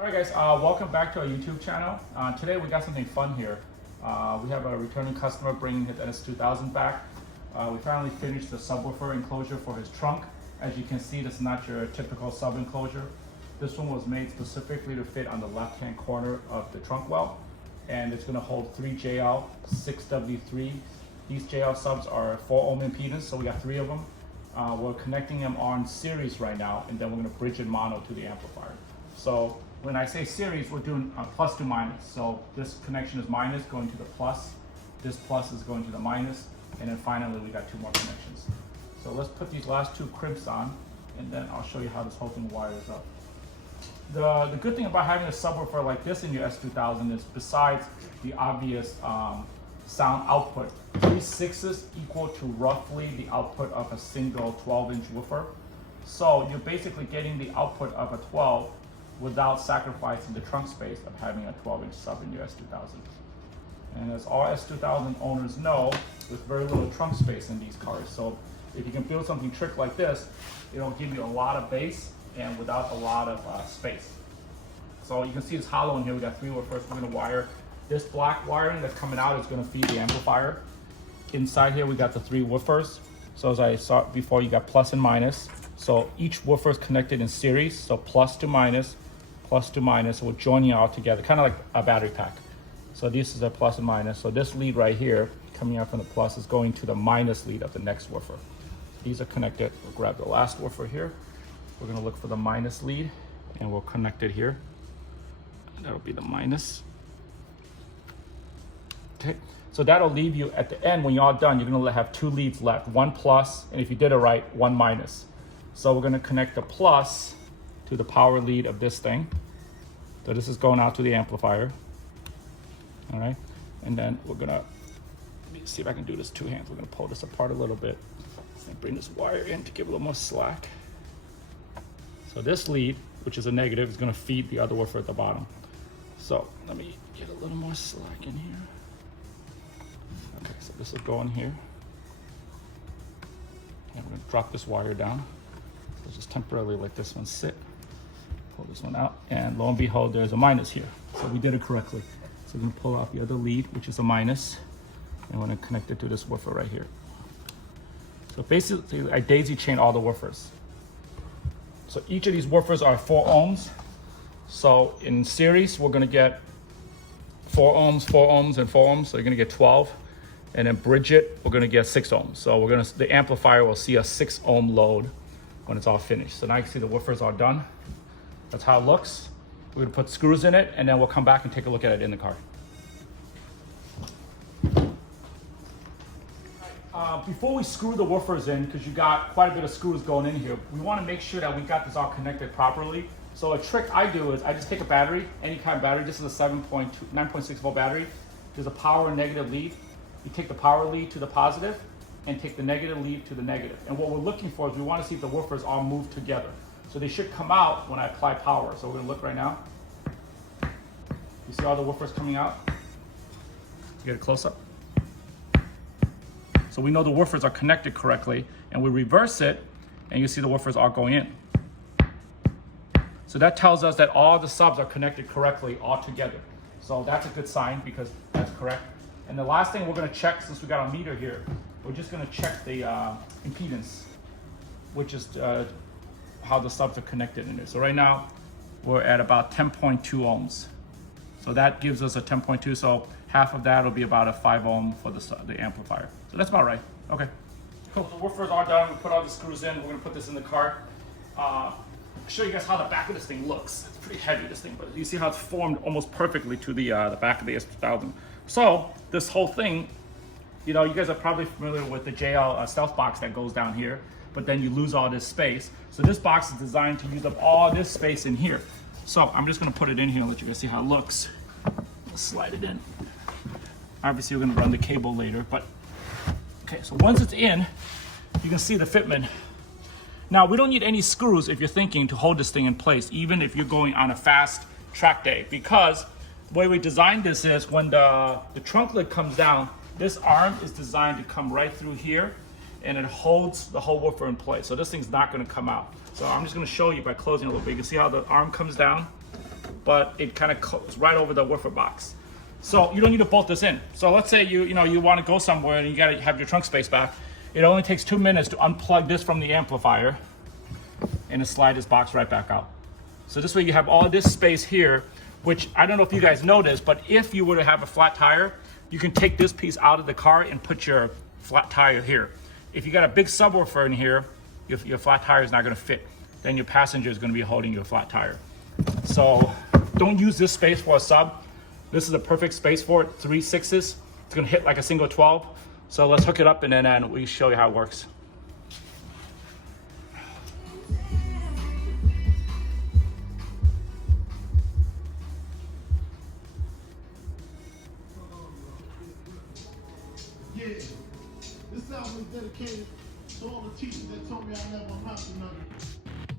All right, guys, welcome back to our YouTube channel. Today we got something fun here. We have a returning customer bringing his S2000 back. We finally finished the subwoofer enclosure for his trunk. As you can see, this is not your typical sub enclosure. This one was made specifically to fit on the left-hand corner of the trunk well, and it's going to hold 3 JL Audio6W3. These JL subs are 4 ohm impedance, so we got 3 of them. We're connecting them on series right now, and then we're going to bridge it mono to the amplifier. So when I say series, we're doing plus to minus. So this connection is minus going to the plus, this plus is going to the minus, and then finally we got 2 more connections. So let's put these last 2 crimps on, and then I'll show you how this whole thing wires up. The good thing about having a subwoofer like this in your S2000 is, besides the obvious sound output, 3 6s equal to roughly the output of a single 12-inch woofer. So you're basically getting the output of a 12 without sacrificing the trunk space of having a 12-inch sub in your S2000. And as all S2000 owners know, there's very little trunk space in these cars. So if you can build something trick like this, it'll give you a lot of bass and without a lot of space. So you can see it's hollow in here. We got 3 woofers. We're gonna wire. This black wiring that's coming out is gonna feed the amplifier. Inside here, we got the 3 woofers. So as I saw before, you got plus and minus. So each woofer is connected in series, so plus to minus, so we're joining it all together, kind of like a battery pack. So this is a plus and minus. So this lead right here, coming out from the plus, is going to the minus lead of the next woofer. These are connected. We'll grab the last woofer here. We're gonna look for the minus lead, and we'll connect it here. That'll be the minus. Okay, so that'll leave you at the end, when you're all done, you're gonna have 2 leads left, 1 plus, and if you did it right, 1 minus. So we're gonna connect the plus to the power lead of this thing. So this is going out to the amplifier. All right, and then we're gonna, let me see if I can do this 2 hands. We're gonna pull this apart a little bit and bring this wire in to give a little more slack. So this lead, which is a negative, is gonna feed the other woofer at the bottom. So let me get a little more slack in here. Okay, so this will go in here. And we're gonna drop this wire down. So just temporarily let this one sit. Pull this one out, and lo and behold, there's a minus here. So we did it correctly. So we're gonna pull out the other lead, which is a minus, and we're gonna connect it to this woofer right here. So basically, I daisy chain all the woofers. So each of these woofers are 4 ohms. So in series, we're gonna get 4 ohms, 4 ohms, and 4 ohms. So you're gonna get 12. And then bridge it, we're gonna get 6 ohms. So the amplifier will see a 6 ohm load when it's all finished. So now you can see the woofers are done. That's how it looks. We're gonna put screws in it, and then we'll come back and take a look at it in the car. Before we screw the woofers in, because you got quite a bit of screws going in here, we wanna make sure that we got this all connected properly. So a trick I do is I just take a battery, any kind of battery. This is a 9.6 volt battery. There's a power and negative lead. You take the power lead to the positive and take the negative lead to the negative. And what we're looking for is we want to see if the woofers all move together. So they should come out when I apply power. So we're going to look right now. You see all the woofers coming out? Get a close up. So we know the woofers are connected correctly, and we reverse it, and you see the woofers are going in. So that tells us that all the subs are connected correctly all together. So that's a good sign, because that's correct. And the last thing we're gonna check, since we got a meter here, we're just gonna check the impedance, which is how the subs are connected in there. So right now, we're at about 10.2 ohms. So that gives us a 10.2, so half of that will be about a 5 ohm for the amplifier. So that's about right, okay. Cool, the woofers are done. We put all the screws in. We're gonna put this in the car. I'll show you guys how the back of this thing looks. It's pretty heavy, this thing, but you see how it's formed almost perfectly to the back of the S2000. So this whole thing, you know, you guys are probably familiar with the JL stealth box that goes down here, but then you lose all this space. So this box is designed to use up all this space in here. So I'm just gonna put it in here and let you guys see how it looks. Let's slide it in. Obviously we're gonna run the cable later, but okay, so once it's in, you can see the fitment. Now, we don't need any screws if you're thinking to hold this thing in place, even if you're going on a fast track day, because the way we designed this is when the trunk lid comes down, this arm is designed to come right through here, and it holds the whole woofer in place. So this thing's not gonna come out. So I'm just gonna show you by closing a little bit. You can see how the arm comes down, but it kind of goes right over the woofer box. So you don't need to bolt this in. So let's say you want to go somewhere and you got to have your trunk space back. It only takes 2 minutes to unplug this from the amplifier and to slide this box right back out. So this way you have all this space here, which I don't know if you guys noticed, but if you were to have a flat tire, you can take this piece out of the car and put your flat tire here. If you got a big subwoofer in here, your flat tire is not going to fit. Then your passenger is going to be holding your flat tire. So don't use this space for a sub. This is a perfect space for it, 3 6s. It's going to hit like a single 12. So let's hook it up and then we show you how it works. Yeah, this album is dedicated to all the teachers that told me I never amount to nothing.